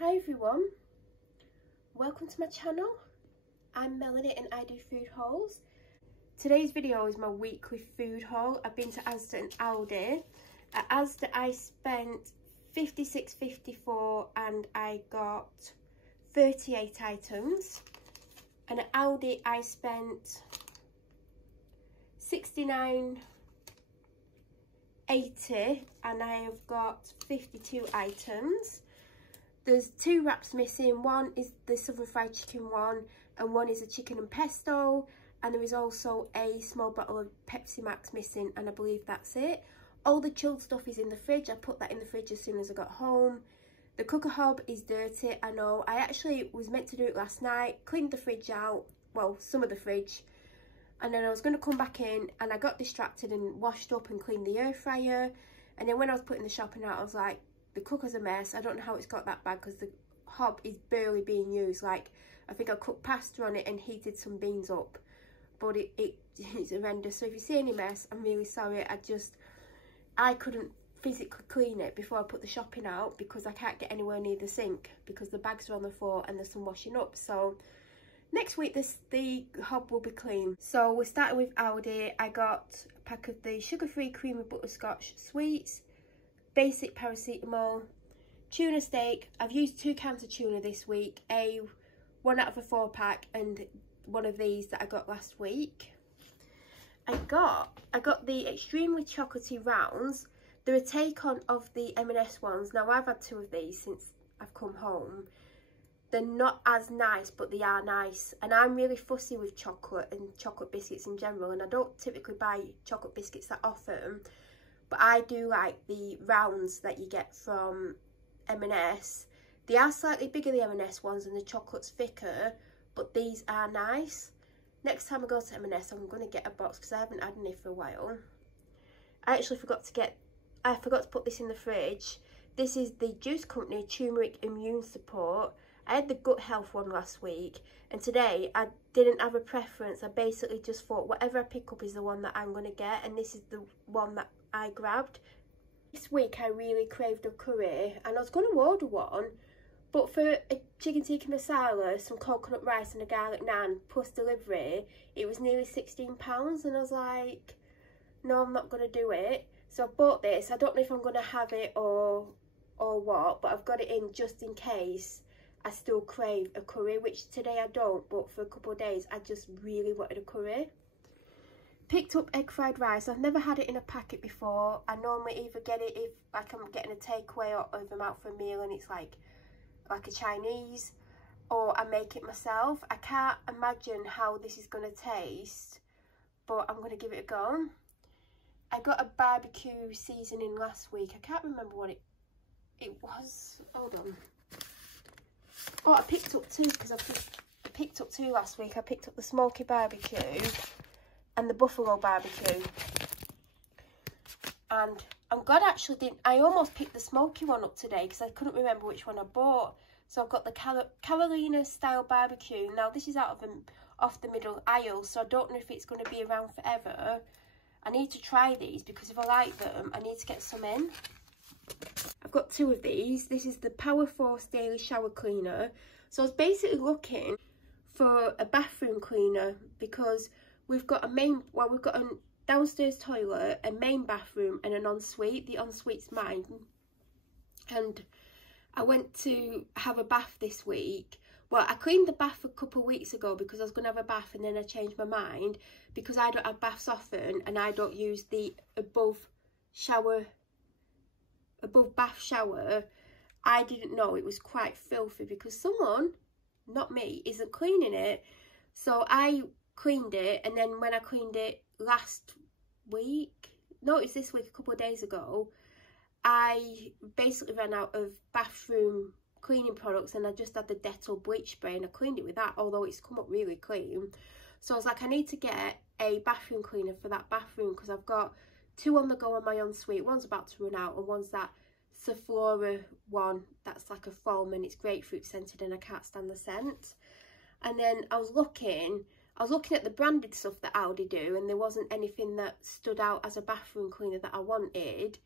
Hi everyone, welcome to my channel. I'm Melanie and I do food hauls. Today's video is my weekly food haul. I've been to Asda and Aldi. At Asda I spent £56.54 and I got 38 items. And at Aldi I spent £69.80 and I have got 52 items. There's 2 wraps missing. One is the southern fried chicken one and one is a chicken and pesto, and there is also a small bottle of Pepsi Max missing, and I believe that's it. All the chilled stuff is in the fridge. I put that in the fridge as soon as I got home. The cooker hob is dirty, I know. I actually was meant to do it last night, cleaned the fridge out, well, some of the fridge, and then I was going to come back in and I got distracted and washed up and cleaned the air fryer. And then when I was putting the shopping out, I was like, the cooker's a mess. I don't know how it's got that bad because the hob is barely being used. Like, I think I cooked pasta on it and heated some beans up, but it's horrendous. So if you see any mess, I'm really sorry. I couldn't physically clean it before I put the shopping out because I can't get anywhere near the sink because the bags are on the floor and there's some washing up. So next week the hob will be clean. So we're starting with Aldi. I got a pack of the sugar-free creamy butterscotch sweets, basic paracetamol, tuna steak. I've used 2 cans of tuna this week, a 1 out of a 4 pack and one of these that I got last week. I got the extremely chocolatey rounds. They're a take on of the M&S ones. Now I've had 2 of these since I've come home. They're not as nice, but they are nice, and I'm really fussy with chocolate and chocolate biscuits in general, and I don't typically buy chocolate biscuits that often. But I do like the rounds that you get from M&S. They are slightly bigger, the M&S ones, and the chocolate's thicker, but these are nice. Next time I go to M&S, I'm going to get a box because I haven't had any for a while. I actually forgot to put this in the fridge. This is the Juice Company Turmeric Immune Support. I had the gut health one last week, and today I didn't have a preference. I basically just thought whatever I pick up is the one that I'm going to get, and this is the one that I grabbed. This week I really craved a curry and I was going to order one, but for a chicken tikka masala, some coconut rice and a garlic naan plus delivery, it was nearly £16, and I was like, no, I'm not going to do it. So I bought this. I don't know if I'm going to have it or what, but I've got it in just in case I still crave a curry, which today I don't, but for a couple of days I just really wanted a curry. Picked up egg fried rice. I've never had it in a packet before. I normally either get it if like I'm getting a takeaway or if I'm out for a meal and it's like a Chinese, or I make it myself. I can't imagine how this is going to taste, but I'm going to give it a go. I got a barbecue seasoning last week. I can't remember what it was. Hold on. Oh, I picked up 2 because I picked up 2 last week. I picked up the smoky barbecue and the buffalo barbecue, and I'm glad I actually didn't. I almost picked the smoky one up today because I couldn't remember which one I bought. So I've got the Carolina style barbecue. Now this is off the middle aisle, so I don't know if it's going to be around forever. I need to try these because if I like them, I need to get some in. I've got 2 of these. This is the Power Force Daily Shower Cleaner. So I was basically looking for a bathroom cleaner because we've got a downstairs toilet, a main bathroom and an ensuite. The ensuite's mine. And I went to have a bath this week. Well, I cleaned the bath a couple of weeks ago because I was going to have a bath, and then I changed my mind because I don't have baths often and I don't use the above bath shower. I didn't know it was quite filthy because someone, not me, isn't cleaning it. So I cleaned it, and then when I cleaned it last week, no, it's this week, a couple of days ago, I basically ran out of bathroom cleaning products and I just had the Dettol bleach spray and I cleaned it with that, although it's come up really clean. So I was like, I need to get a bathroom cleaner for that bathroom because I've got 2 on the go on my ensuite. One's about to run out and one's that Sephora one that's like a foam and it's grapefruit scented and I can't stand the scent. And then I was looking at the branded stuff that Aldi do, and there wasn't anything that stood out as a bathroom cleaner that I wanted.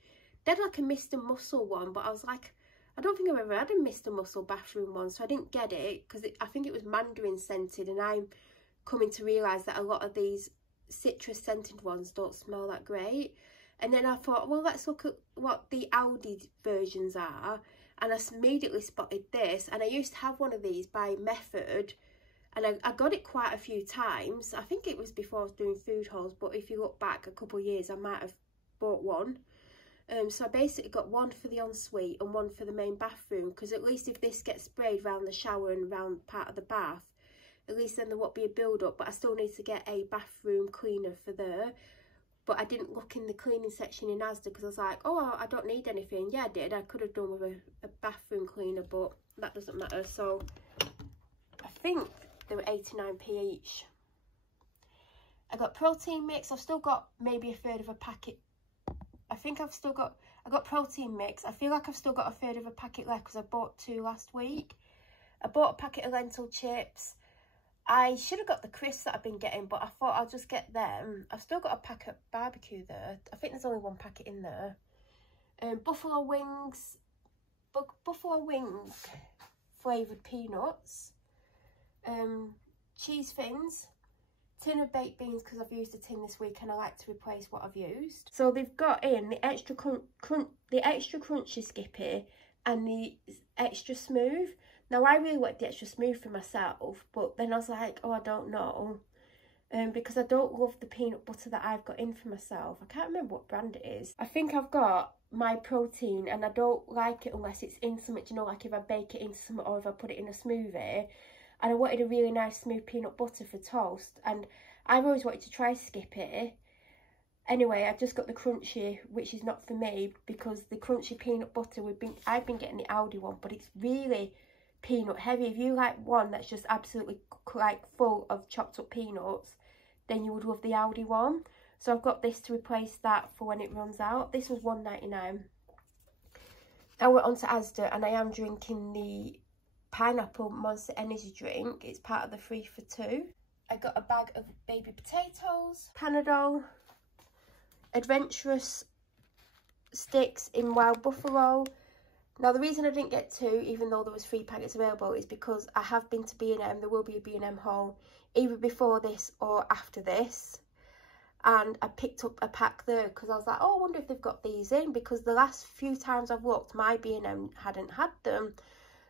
They had like a Mr. Muscle one, but I was like, I don't think I've ever had a Mr. Muscle bathroom one, so I didn't get it because I think it was mandarin scented, and I'm coming to realise that a lot of these citrus scented ones don't smell that great. And then I thought, well, let's look at what the Aldi versions are, and I immediately spotted this, and I used to have one of these by Method, and I got it quite a few times. I think it was before I was doing food hauls, but if you look back a couple of years, I might have bought one. So I basically got one for the ensuite and one for the main bathroom, because at least if this gets sprayed around the shower and around part of the bath, at least then there won't be a build up. But I still need to get a bathroom cleaner for there. But I didn't look in the cleaning section in Asda because I was like, oh, I don't need anything. Yeah, I did. I could have done with a bathroom cleaner, but that doesn't matter. So I think they were 89p each. I got protein mix. I've still got maybe a third of a packet. I think I got protein mix. I feel like I've still got a third of a packet left because I bought 2 last week. I bought a packet of lentil chips. I should have got the crisps that I've been getting, but I thought I'll just get them. I've still got a packet of barbecue there. I think there's only 1 packet in there. Buffalo wings flavoured peanuts. Cheese thins. Tin of baked beans because I've used a tin this week and I like to replace what I've used. So they've got in the extra crunchy Skippy and the extra smooth. Now I really like the extra smooth for myself, but then I was like, oh, I don't know, because I don't love the peanut butter that I've got in for myself. I can't remember what brand it is. I think I've got my protein and I don't like it unless it's in something, you know, like if I bake it into something or if I put it in a smoothie. And I wanted a really nice smooth peanut butter for toast, and I've always wanted to try Skippy. Anyway, I've just got the crunchy, which is not for me, because the crunchy peanut butter I've been getting the Aldi one, but it's really peanut heavy. If you like one that's just absolutely like full of chopped up peanuts, then you would love the Aldi one. So I've got this to replace that for when it runs out. This was £1.99. I went on to Asda and I am drinking the pineapple Monster energy drink. It's part of the 3 for 2. I got a bag of baby potatoes, Panadol, adventurous sticks in Wild Buffalo. Now the reason I didn't get 2, even though there was 3 packets available, is because I have been to B&M. There will be a B&M haul either before this or after this, and I picked up a pack there because I was like, oh, I wonder if they've got these in, because the last few times I've looked, my B&M hadn't had them.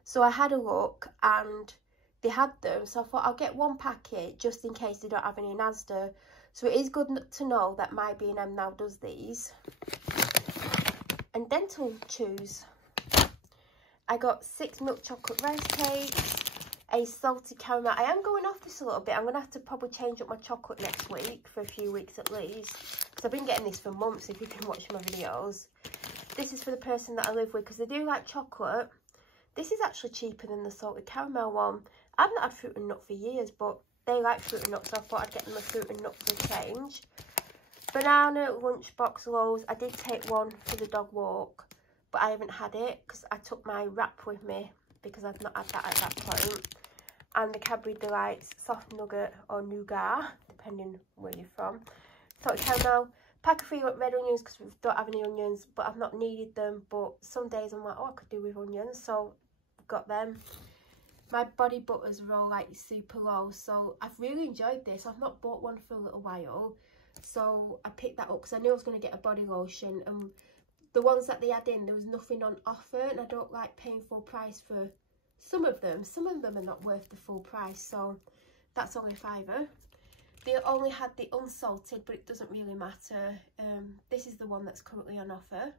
So I had a look and they had them, so I thought I'll get 1 packet just in case they don't have any in Asda. So it is good to know that my B&M now does these. And dental chews. I got 6 milk chocolate rice cakes, a salty caramel. I am going off this a little bit. I'm going to have to probably change up my chocolate next week for a few weeks at least, because I've been getting this for months if you've been watching my videos. This is for the person that I live with because they do like chocolate. This is actually cheaper than the salted caramel one. I've not had fruit and nut for years, but they like fruit and nut, so I thought I'd get them a fruit and nut for a change. Banana lunchbox loaves. I did take one for the dog walk, but I haven't had it because I took my wrap with me because I've not had that at that point. And the Cadbury Delights soft nugget or nougat, depending where you're from. Salted caramel. Pack of 3 red onions because we don't have any onions, but I've not needed them. But some days I'm like, oh, I could do with onions, so got them. My body butters are all like super low, so I've really enjoyed this. I've not bought one for a little while, so I picked that up because I knew I was going to get a body lotion, and the ones that they had in, there was nothing on offer, and I don't like paying full price for some of them. Some of them are not worth the full price, so that's only £5. They only had the unsalted, but it doesn't really matter. This is the one that's currently on offer.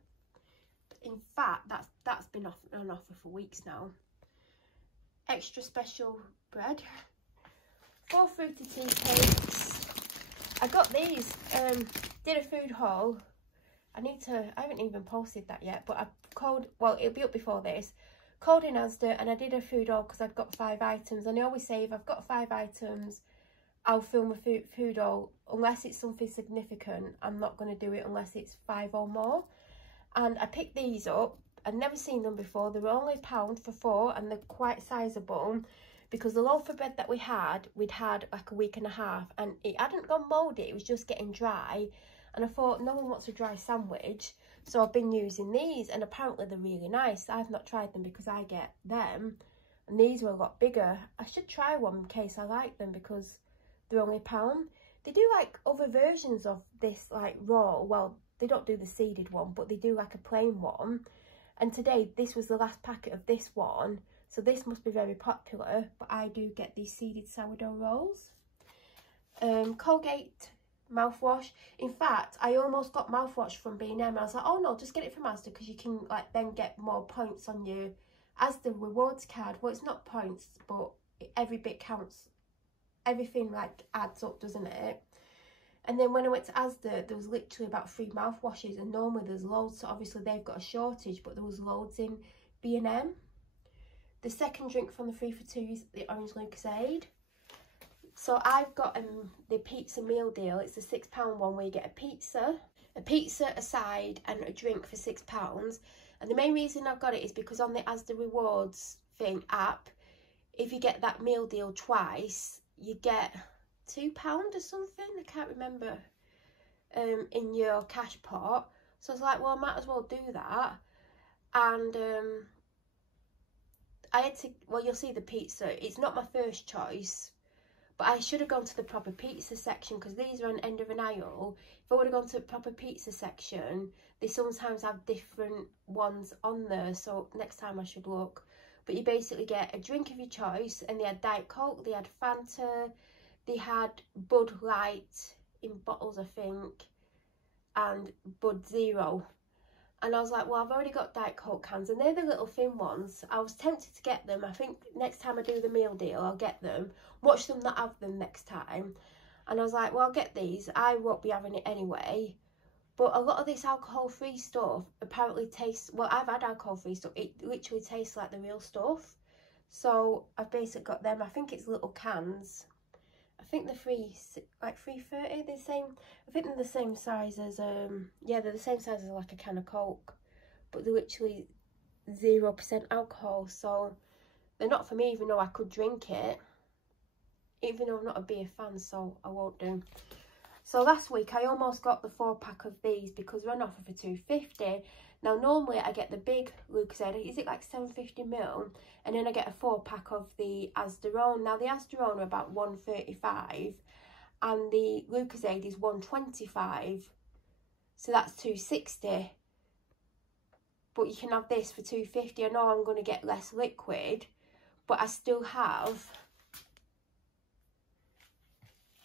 In fact, that's been on offer for weeks now. Extra special bread. 4 fruity tea cakes. I got these. Did a food haul. I haven't even posted that yet, but I called, well, it'll be up before this. Called in Asda and I did a food haul because I'd got 5 items. And I always say if I've got 5 items, I'll film a food haul. Unless it's something significant, I'm not going to do it unless it's 5 or more. And I picked these up. I'd never seen them before. They were only £1 for 4 and they're quite sizable, because the loaf of bread that we'd had like a week and a half and it hadn't gone mouldy, it was just getting dry. And I thought, no one wants a dry sandwich. So I've been using these, and apparently they're really nice. I've not tried them because I get them, and these were a lot bigger. I should try one in case I like them because they're only £1. They do like other versions of this, like raw. Well, they don't do the seeded one, but they do like a plain one. And today, this was the last packet of this one. So this must be very popular, but I do get these seeded sourdough rolls. Colgate mouthwash. In fact, I almost got mouthwash from B&M. I was like, oh no, just get it from Asda because you can like then get more points on your Asda rewards card. Well, it's not points, but every bit counts. Everything like adds up, doesn't it? And then when I went to Asda, there was literally about 3 mouthwashes, and normally there's loads, so obviously they've got a shortage, but there was loads in B&M. The second drink from the 3 for 2 is the Orange Lucozade. So I've got the pizza meal deal. It's a £6 one where you get a pizza, a side and a drink for £6. And the main reason I've got it is because on the Asda Rewards app, if you get that meal deal twice, you get £2 or something, I can't remember, in your cash pot. So I was like, well, I might as well do that. And I had to, well, you'll see the pizza. It's not my first choice, but I should have gone to the proper pizza section because these are on the end of an aisle. If I would have gone to the proper pizza section, they sometimes have different ones on there. So next time I should look. But you basically get a drink of your choice, and they had Diet Coke, they had Fanta, they had Bud Light in bottles, I think, and Bud Zero. And I was like, well, I've already got Diet Coke cans, and they're the little thin ones. I was tempted to get them. I think next time I do the meal deal, I'll get them. Watch them not have them next time. And I was like, well, I'll get these. I won't be having it anyway. But a lot of this alcohol-free stuff apparently tastes... Well, I've had alcohol-free stuff. It literally tastes like the real stuff. So I've basically got them. I think it's little cans. I think they're like $3.30. They're the same. I think they're the same size as yeah, they're the same size as like a can of Coke, but they're literally 0% alcohol. So they're not for me, even though I could drink it. Even though I'm not a beer fan, so I won't do. So last week I almost got the 4-pack of these because they're on offer for £2.50. Now normally I get the big Lucozade, is it like 750ml? And then I get a 4-pack of the Asda Aldi. Now the Asda Aldi are about £1.35 and the Lucozade is £1.25. So that's £2.60. But you can have this for £2.50. I know I'm going to get less liquid, but I still have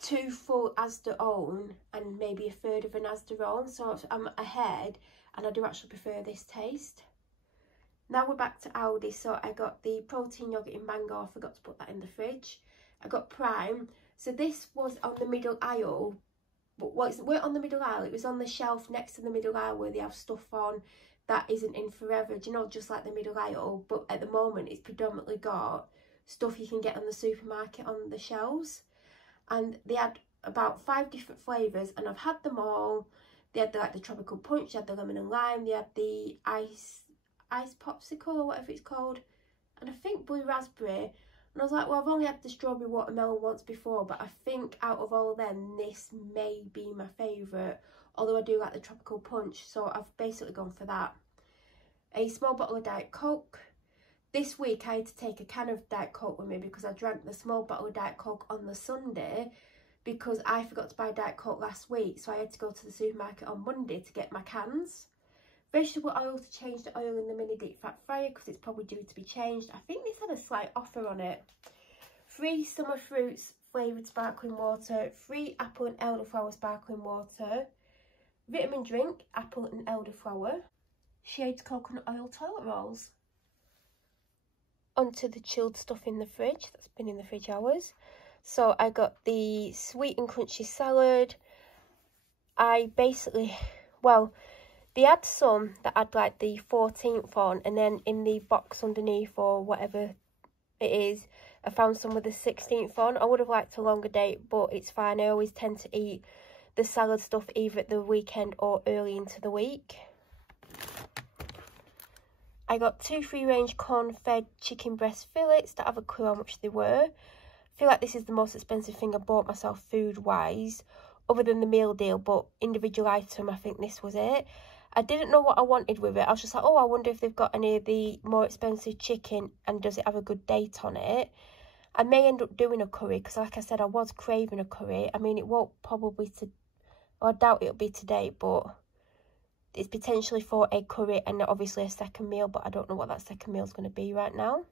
2 full Asda Aldi and maybe a third of an Asda Aldi. So I'm ahead. And I do actually prefer this taste. Now we're back to Aldi. So I got the protein yogurt in mango. I forgot to put that in the fridge. I got Prime. So this was on the middle aisle. But well, it weren't on the middle aisle. It was on the shelf next to the middle aisle where they have stuff on that isn't in forever. Do you know, just like the middle aisle. But at the moment, it's predominantly got stuff you can get on the supermarket on the shelves. And they had about 5 different flavours. And I've had them all. They had the tropical punch, they had the lemon and lime, they had the ice popsicle or whatever it's called, and I think blue raspberry. And I was like, well, I've only had the strawberry watermelon once before, but I think out of all of them, this may be my favourite, although I do like the tropical punch, so I've basically gone for that. A small bottle of Diet Coke. This week I had to take a can of Diet Coke with me because I drank the small bottle of Diet Coke on the Sunday, because I forgot to buy Diet Coke last week, so I had to go to the supermarket on Monday to get my cans. Vegetable oil to change the oil in the mini deep fat fryer because it's probably due to be changed. I think this had a slight offer on it. 3 summer fruits flavoured sparkling water, 3 apple and elderflower sparkling water, vitamin drink, apple and elderflower, Shades coconut oil toilet rolls. Onto the chilled stuff in the fridge, that's been in the fridge hours. So I got the sweet and crunchy salad. I basically, well, they had some that had like the 14th on, and then in the box underneath or whatever it is, I found some with the 16th on. I would have liked a longer date, but it's fine. I always tend to eat the salad stuff either at the weekend or early into the week. I got 2 free-range corn-fed chicken breast fillets. Don't have a clue how much they were. I feel like this is the most expensive thing I bought myself food-wise, other than the meal deal, but individual item, I think this was it. I didn't know what I wanted with it. I was just like, oh, I wonder if they've got any of the more expensive chicken and does it have a good date on it. I may end up doing a curry because, like I said, I was craving a curry. I mean, it won't probably, I doubt it'll be today, but it's potentially for a curry and obviously a second meal, but I don't know what that second meal is going to be right now.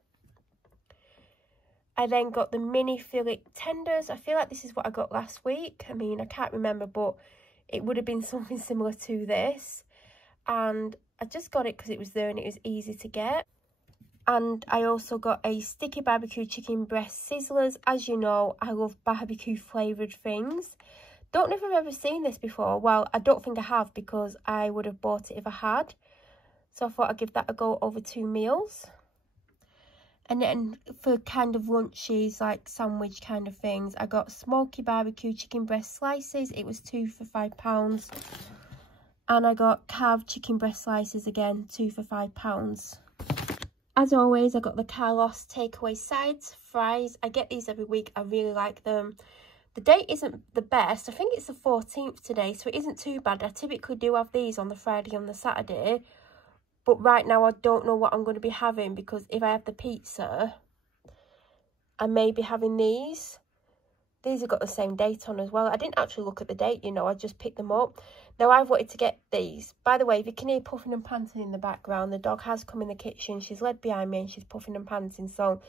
I then got the mini fillet tenders. I feel like this is what I got last week. I mean, I can't remember, but it would have been something similar to this. And I just got it because it was there and it was easy to get. And I also got a sticky barbecue chicken breast sizzlers. As you know, I love barbecue flavoured things. Don't know if I've ever seen this before. Well, I don't think I have because I would have bought it if I had. So I thought I'd give that a go over 2 meals. And then for kind of lunches, like sandwich kind of things, I got smoky barbecue chicken breast slices. It was 2 for £5. And I got carved chicken breast slices again, 2 for £5. As always, I got the Carlos takeaway sides, fries. I get these every week. I really like them. The date isn't the best. I think it's the 14th today, so it isn't too bad. I typically do have these on the Friday and the Saturday. But right now, I don't know what I'm going to be having because if I have the pizza, I may be having these. These have got the same date on as well. I didn't actually look at the date, you know. I just picked them up. Now, I've wanted to get these. By the way, if you can hear puffing and panting in the background, the dog has come in the kitchen. She's led behind me and she's puffing and panting. So,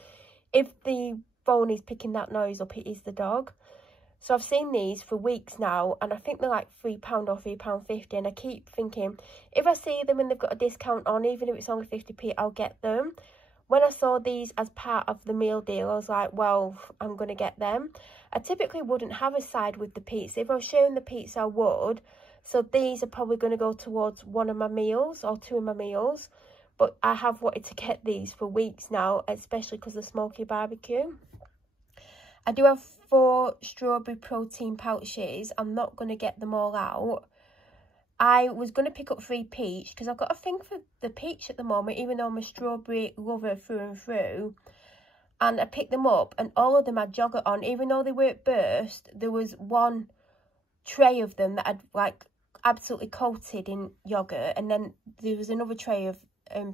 if the phone is picking that noise up, it is the dog. So, I've seen these for weeks now. And I think they're like £3 or £3.50. And I keep thinking, if I see them and they've got a discount on, even if it's only 50p, I'll get them. When I saw these as part of the meal deal, I was like, well, I'm going to get them. I typically wouldn't have a side with the pizza. If I was sharing the pizza, I would. So these are probably going to go towards one of my meals or 2 of my meals. But I have wanted to get these for weeks now, especially because of smoky barbecue. I do have 4 strawberry protein pouches. I'm not going to get them all out. I was going to pick up 3 peach because I've got a thing for the peach at the moment, even though I'm a strawberry lover through and through. And I picked them up and all of them had yogurt on. Even though they weren't burst, there was one tray of them that had like absolutely coated in yogurt. And then there was another tray of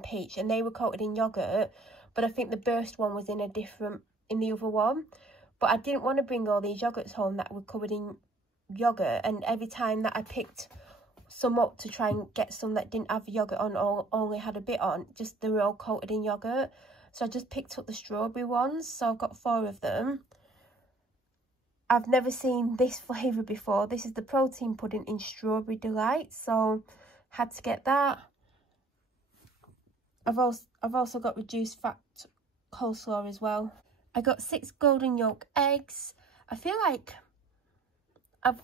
peach and they were coated in yogurt. But I think the burst one was in the other one. But I didn't want to bring all these yogurts home that were covered in yogurt. And every time that I picked some up to try and get some that didn't have yogurt on or only had a bit on, just they were all coated in yogurt. So I just picked up the strawberry ones. So I've got 4 of them. I've never seen this flavour before. This is the protein pudding in Strawberry Delight. So had to get that. I've also got reduced fat coleslaw as well. I got 6 golden yolk eggs. I feel like I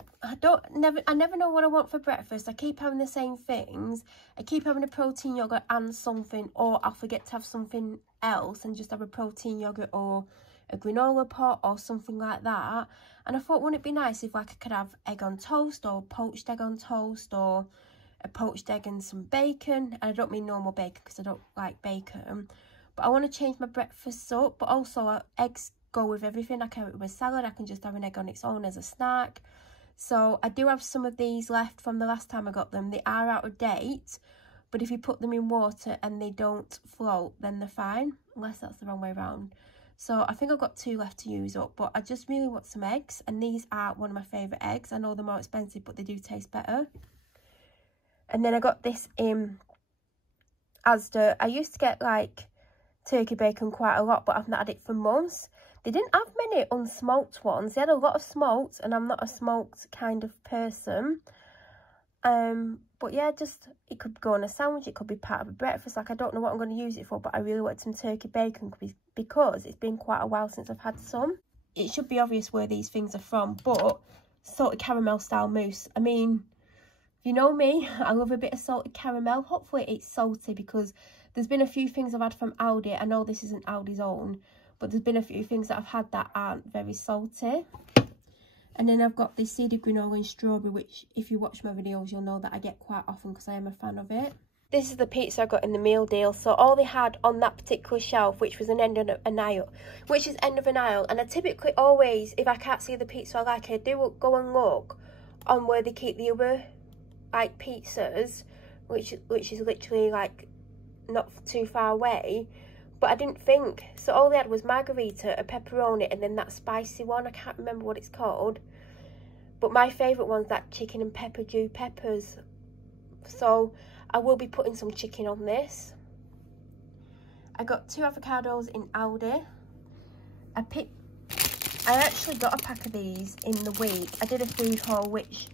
never know what I want for breakfast. I keep having the same things. I keep having a protein yogurt and something, or I'll forget to have something else and just have a protein yogurt or a granola pot or something like that. And I thought, wouldn't it be nice if like I could have egg on toast or poached egg on toast or a poached egg and some bacon. And I don't mean normal bacon because I don't like bacon. But I want to change my breakfasts up. But also eggs go with everything. I can have it with salad. I can just have an egg on its own as a snack. So I do have some of these left from the last time I got them. They are out of date. But if you put them in water and they don't float, then they're fine. Unless that's the wrong way around. So I think I've got 2 left to use up. But I just really want some eggs. And these are one of my favourite eggs. I know they're more expensive, but they do taste better. And then I got this in Asda. I used to get like turkey bacon quite a lot, but I've not had it for months. They didn't have many unsmoked ones. They had a lot of smoked, and I'm not a smoked kind of person. But yeah, just it could go on a sandwich. It could be part of a breakfast. Like, I don't know what I'm going to use it for, but I really want some turkey bacon because it's been quite a while since I've had some. It should be obvious where these things are from, but salted caramel style mousse. I mean, you know me, I love a bit of salted caramel. Hopefully it's salty because there's been a few things I've had from Aldi. I know this isn't Aldi's own, but there's been a few things that I've had that aren't very salty. And then I've got this seeded granola and strawberry, which if you watch my videos, you'll know that I get quite often because I am a fan of it. This is the pizza I got in the meal deal. So all they had on that particular shelf, which was end of an aisle, and I typically always, if I can't see the pizza I like, I do go and look on where they keep the other like pizzas, which is literally like not too far away. But I didn't think, so all they had was margarita, a pepperoni, and then that spicy one. I can't remember what it's called. But my favourite one's that chicken and pepper dew peppers. So I will be putting some chicken on this. I got 2 avocados in Aldi. I actually got a pack of these in the week. I did a food haul, which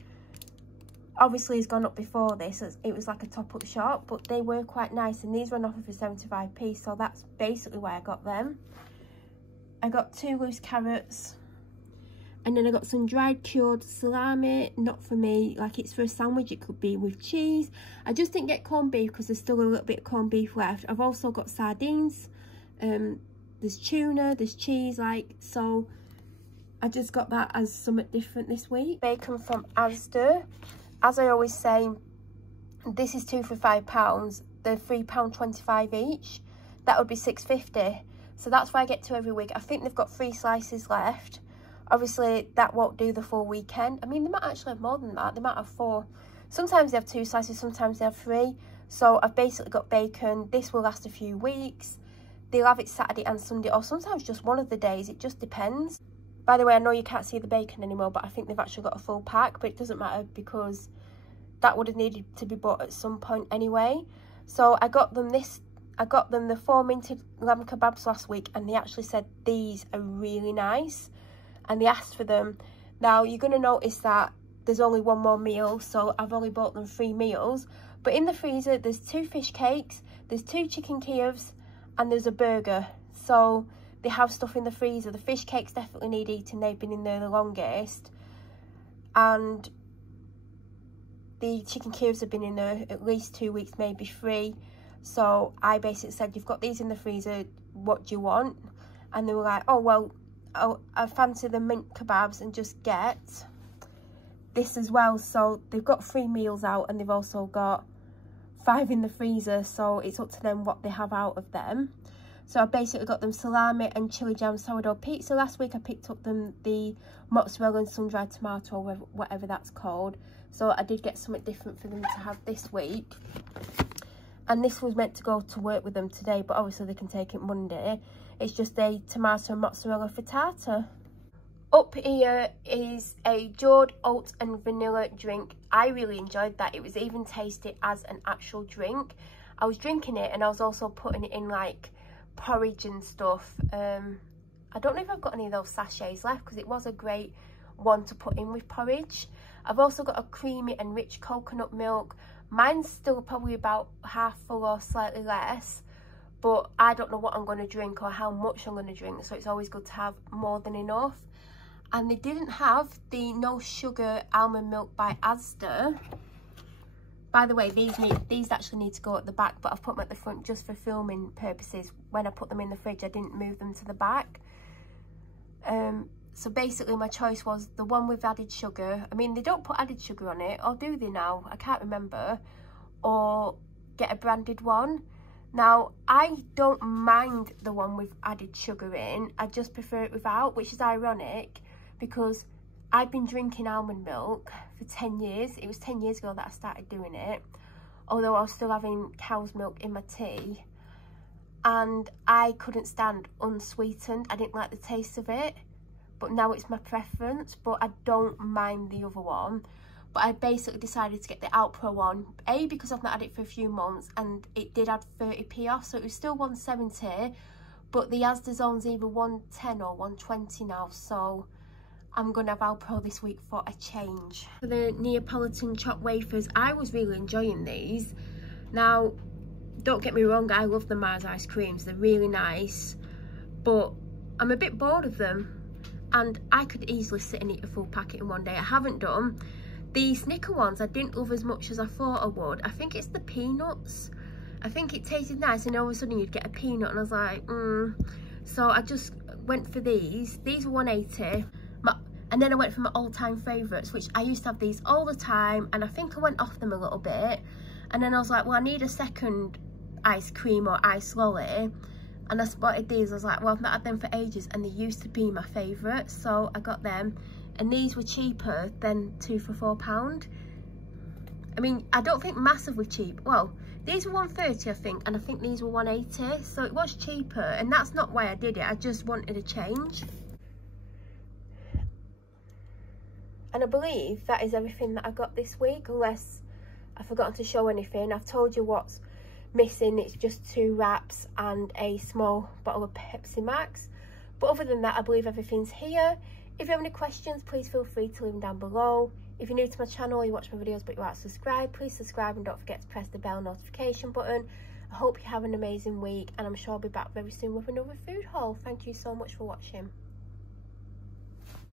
obviously has gone up before this. It was like a top-up shop, but they were quite nice, and these were on offer for 75p, so that's basically why I got them. I got 2 loose carrots, and then I got some dried cured salami. Not for me, like it's for a sandwich. It could be with cheese. I just didn't get corned beef because there's still a little bit of corned beef left. I've also got sardines, there's tuna, there's cheese, like, so I just got that as something different this week. Bacon from Asda. As I always say, this is 2 for £5. They're £3.25 each. That would be £6.50. So that's why I get 2 every week. I think they've got 3 slices left. Obviously, that won't do the full weekend. I mean, they might actually have more than that. They might have 4. Sometimes they have 2 slices, sometimes they have 3. So I've basically got bacon. This will last a few weeks. They'll have it Saturday and Sunday, or sometimes just one of the days. It just depends. By the way, I know you can't see the bacon anymore, but I think they've actually got a full pack, but it doesn't matter because that would have needed to be bought at some point anyway. So I got them the 4 minted lamb kebabs last week, and they actually said these are really nice, and they asked for them. Now you're going to notice that there's only 1 more meal, so I've only bought them 3 meals. But in the freezer, there's 2 fish cakes, there's 2 chicken Kievs, and there's a burger. So they have stuff in the freezer. The fish cakes definitely need eating. They've been in there the longest. And the chicken Kievs have been in there at least 2 weeks, maybe 3. So I basically said, you've got these in the freezer, what do you want? And they were like, oh, well, I fancy the mint kebabs and just get this as well. So they've got 3 meals out, and they've also got 5 in the freezer. So it's up to them what they have out of them. So I basically got them salami and chili jam sourdough pizza. Last week I picked up them the mozzarella and sun-dried tomato, whatever that's called. So I did get something different for them to have this week. And this was meant to go to work with them today, but obviously they can take it Monday. It's just a tomato and mozzarella frittata. Up here is a Jord oat and vanilla drink. I really enjoyed that. It was even tasty as an actual drink. I was drinking it, and I was also putting it in like porridge and stuff. I don't know if I've got any of those sachets left, because it was a great one to put in with porridge. I've also got a creamy and rich coconut milk. Mine's still probably about half full or slightly less, but I don't know what I'm going to drink or how much I'm going to drink, so it's always good to have more than enough. And they didn't have the no sugar almond milk by Asda. By the way, these actually need to go at the back, but I've put them at the front just for filming purposes. When I put them in the fridge, I didn't move them to the back. So basically my choice was the one with added sugar. I mean, they don't put added sugar on it, or do they now? I can't remember. Or get a branded one. Now, I don't mind the one with added sugar in. I just prefer it without, which is ironic because I've been drinking almond milk for 10 years. It was 10 years ago that I started doing it, although I was still having cow's milk in my tea. And I couldn't stand unsweetened. I didn't like the taste of it. But now it's my preference. But I don't mind the other one. But I basically decided to get the Alpro one. A, because I've not had it for a few months, and it did add 30p off. So it was still 170. But the Asda zone's either 110 or 120 now. So I'm going to have Alpro this week for a change. For the Neapolitan chopped wafers, I was really enjoying these. Now, don't get me wrong, I love the Mars ice creams. They're really nice. But I'm a bit bored of them. And I could easily sit and eat a full packet in one day. I haven't done. The Snicker ones I didn't love as much as I thought I would. I think it's the peanuts. I think it tasted nice, and all of a sudden you'd get a peanut, and I was like, So I just went for these. These were 180. And then I went for my all-time favourites, which I used to have these all the time, and I think I went off them a little bit. And then I was like, well, I need a second ice cream or ice lolly. And I spotted these. I was like, well, I've not had them for ages, and they used to be my favourites, so I got them. And these were cheaper than 2 for £4. I mean, I don't think massively cheap. Well, these were 130 I think, and I think these were 180, so it was cheaper, and that's not why I did it. I just wanted a change. And I believe that is everything that I got this week, unless I've forgotten to show anything. I've told you what's missing. It's just 2 wraps and a small bottle of Pepsi Max. But other than that, I believe everything's here. If you have any questions, please feel free to leave them down below. If you're new to my channel, you watch my videos but you aren't subscribed, please subscribe and don't forget to press the bell notification button. I hope you have an amazing week, and I'm sure I'll be back very soon with another food haul. Thank you so much for watching.